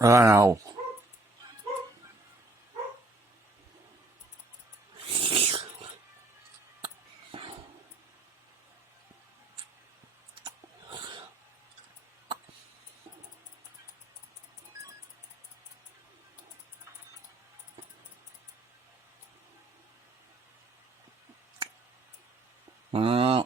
Wow. Uh,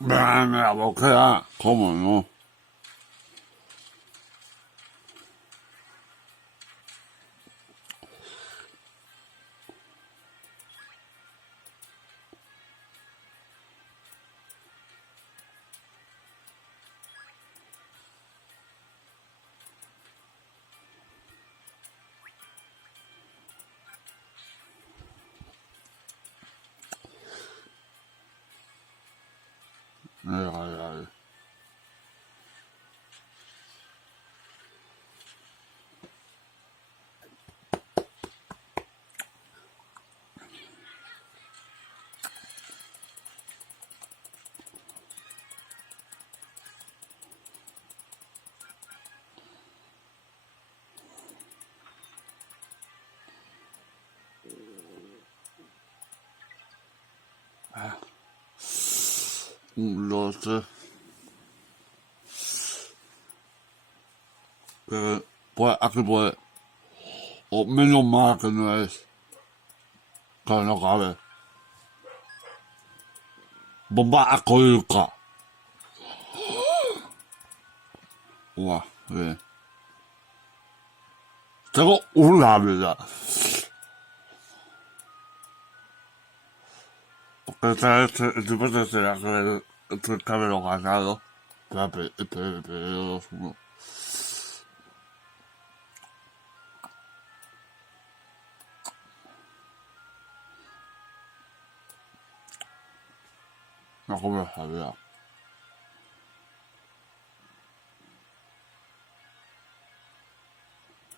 bene, perché come no? Dai. Leute, poi anche poi ho meno male non è che non cave. Bomba a coica. Ua, tengo una vida. Porque el tipo de será que el cabello ganado. Pero, no como sabía.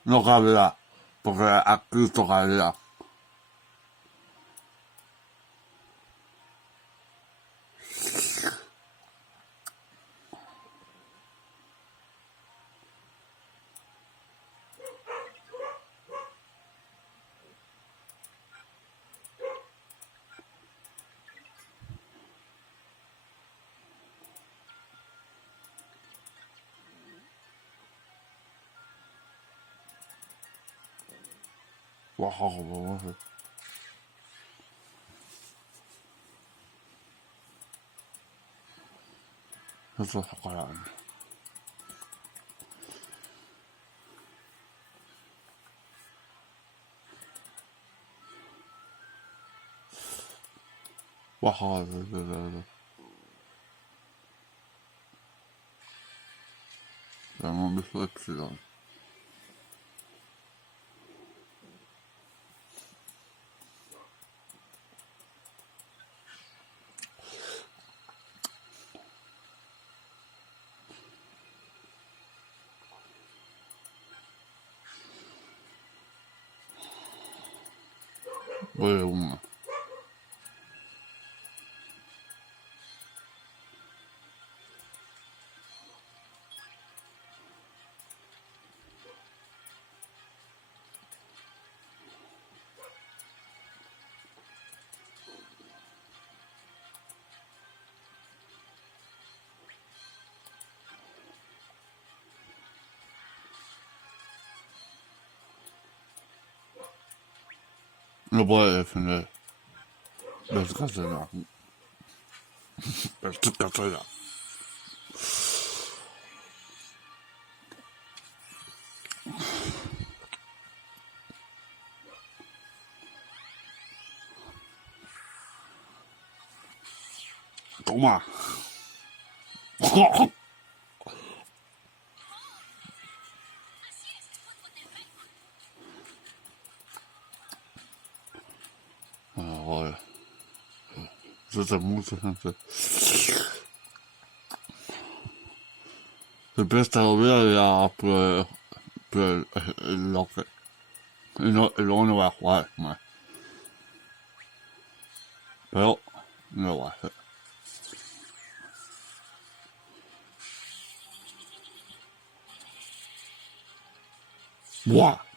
No cabía, porque aquí tocaría. 哇，好好闻，我是，这是好干啥呢？哇，好好吃，咱们没说吃的，我也问了，那我也现在那是干啥呢？那是干啥呢？懂吗？啊，我这在木头上se pestano via per lo che non va a fare, ma però non va a fare. Buah!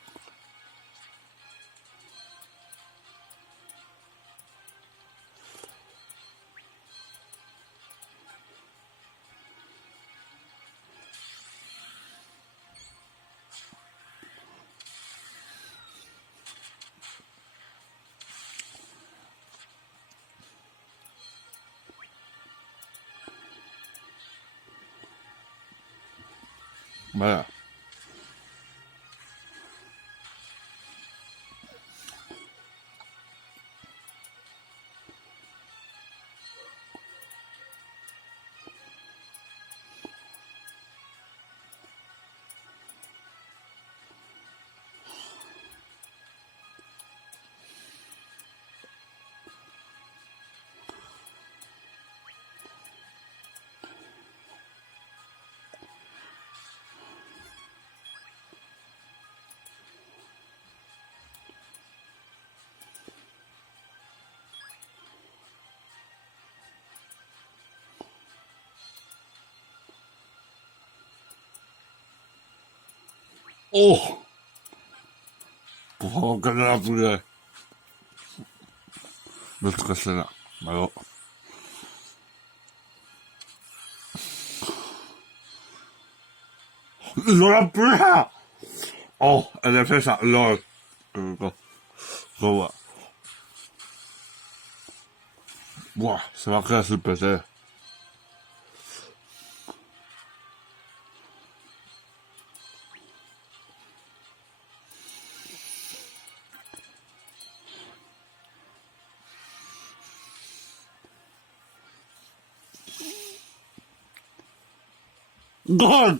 Beh, oh! Porca della pure! Detto che se no, ma io... Non ha presa! Oh, ed è presa, lol. Come? Buah, se va a quedar sin PC. ¡Gol!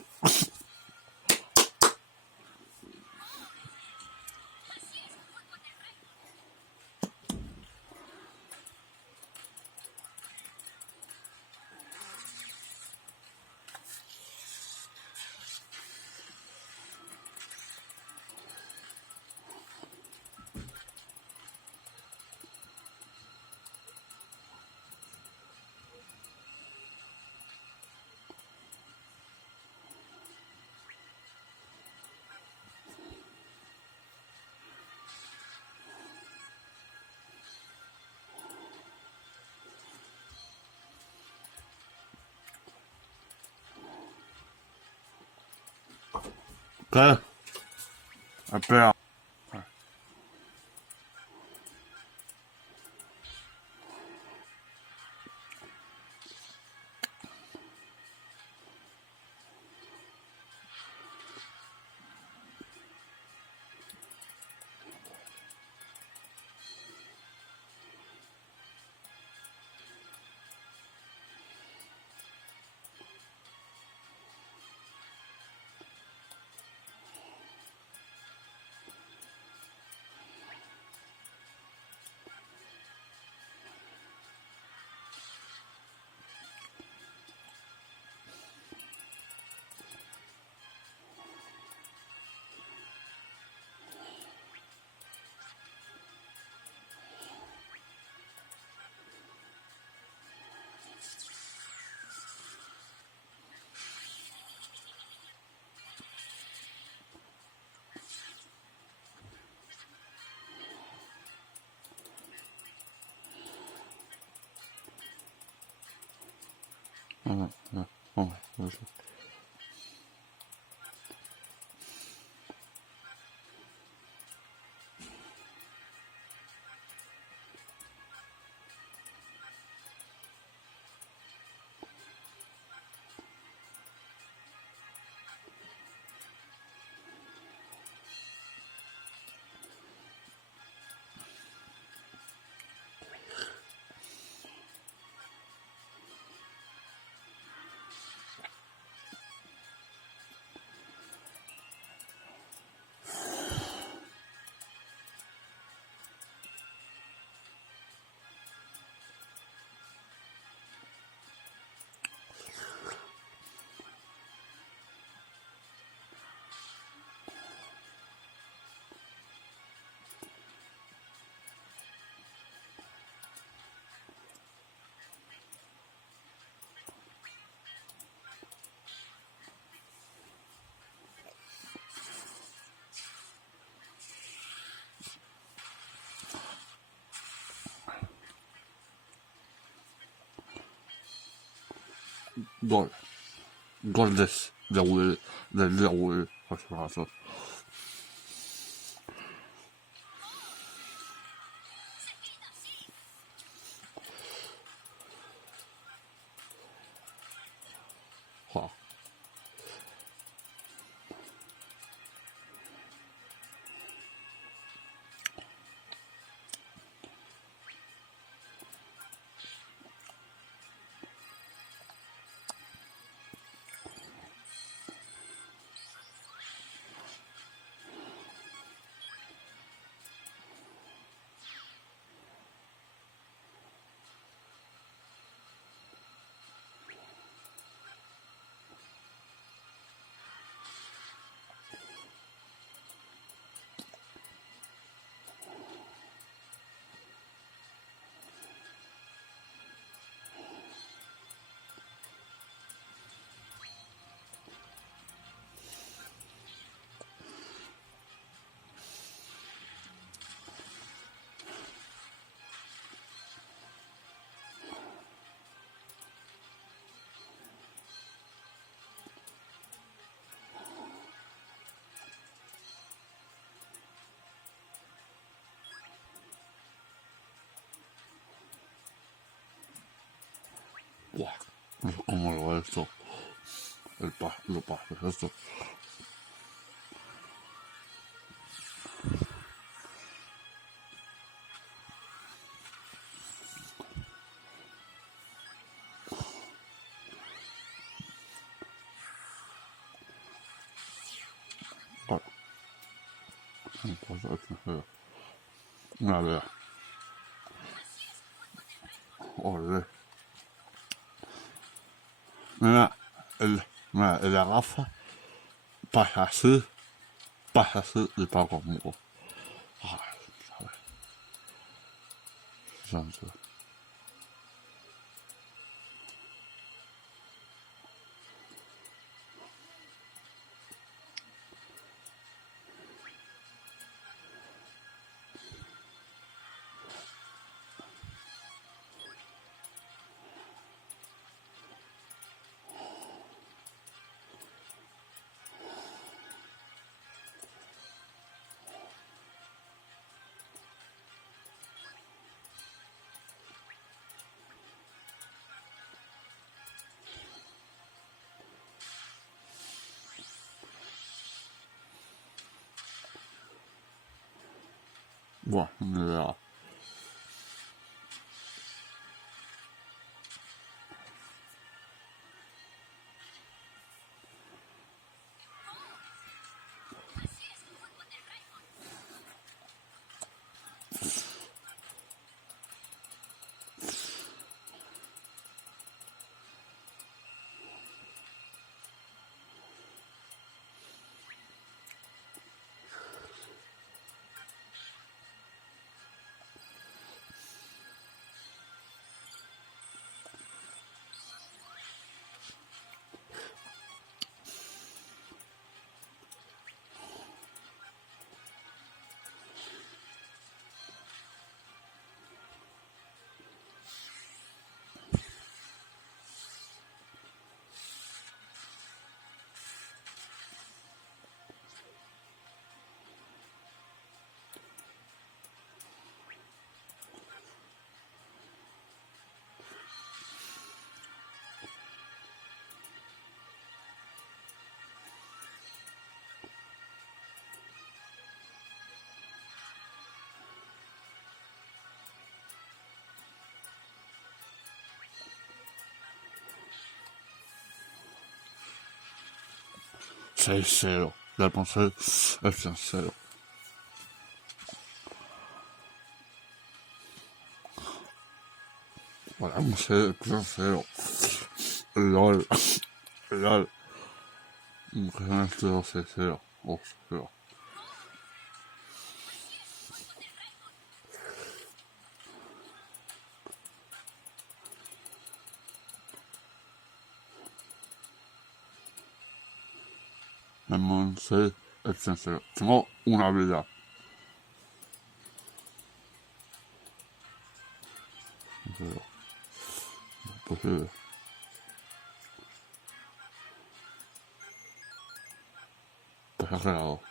¿Qué? Espera. Pues, gol. Gol del Will, por si acaso. Joder. Buah, no sé cómo lo he hecho. Lo paso esto. Vale. Entonces, una vez. Ole. Mira, el agafa pasa así y para conmigo. Ay, ¿sabes? Santo. Buah, ni idea. 6-0. Del Ponce es en 0. Vamos a ver, 0. LOL. LOL. Que son estos 6-0. O 0. El Monse es en 0. Tengo una vida. Pero, posible. Exagerado.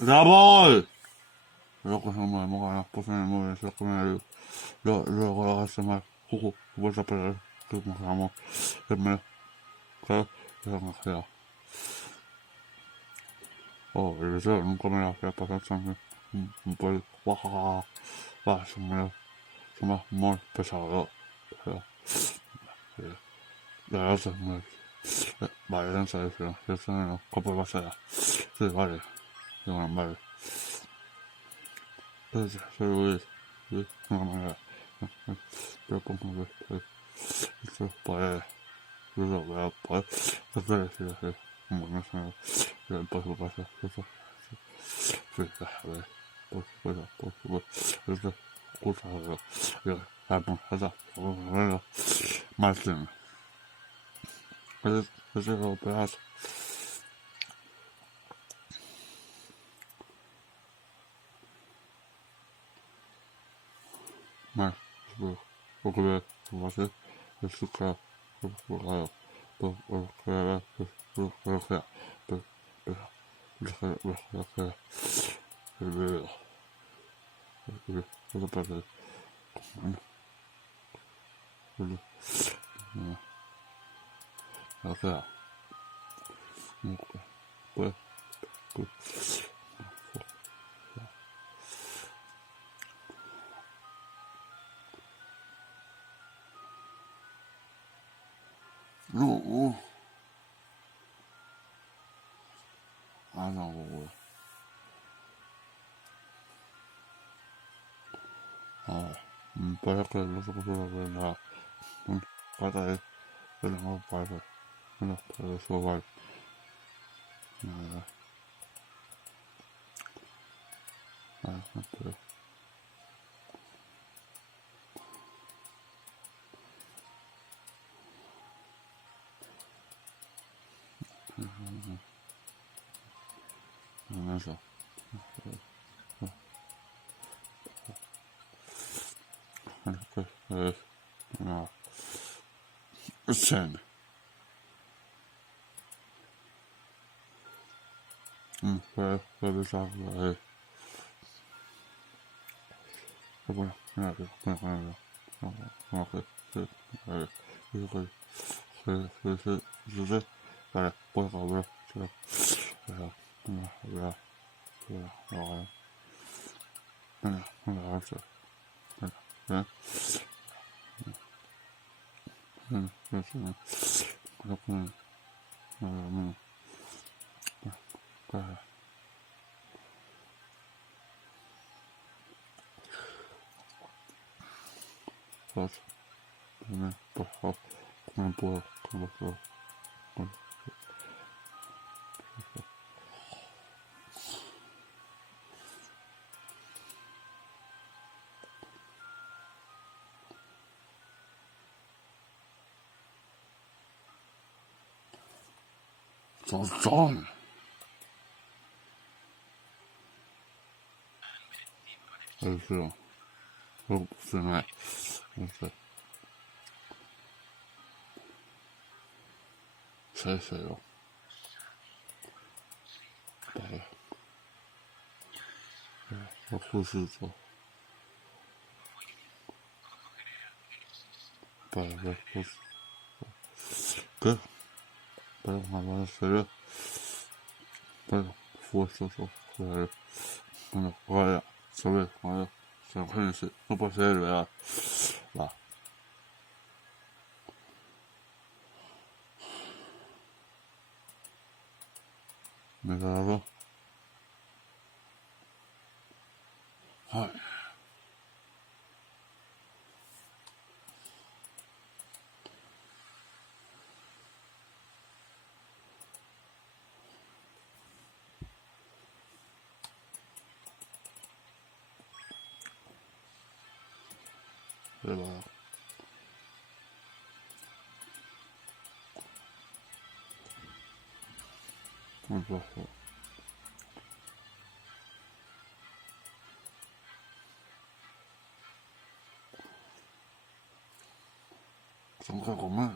¡Rabol! Luego se me mojan las cosas en el móvil, eso es que me luego lo hace más jugo, vuelta a perder, que mojamos, es menos, claro, es demasiado. Oh, el deseo nunca me la hacía pasar también, pues, guajaja, va, son más muy pesados, pero, la verdad es muy, vale, densa eso, eso no, ¿cómo va a ser? Sí, vale, bueno, vale. Soy Luis, de una manera, pero como que eso puede, yo lo voy a poder hacer así, como no sé, yo puedo pasar, eso, sí, a ver, por supuesto, eso, cosa de, yo, vamos, esa, bueno, Martín, es lo pedazo, más, lo que ve, lo hace, es su cara, lo que no, no, para que no se pueda ver nada, para es, pero no para, no para eso vale, nada, pero, no eso, es, no, sen, puede estar, bueno, mira, no, que, vale, pues a ver, por favor, no puedo, son, eso, se me, no sé, 6-0, vale, lo justo, para ver, pues, ¿qué? Pero, mamá, en serio, pero, fue eso, joder, bueno, vaya, sobre, vaya, se no puede ser, ¿verdad? Va. 감사합니다. 아, 대박. 좋았어. 잠깐만.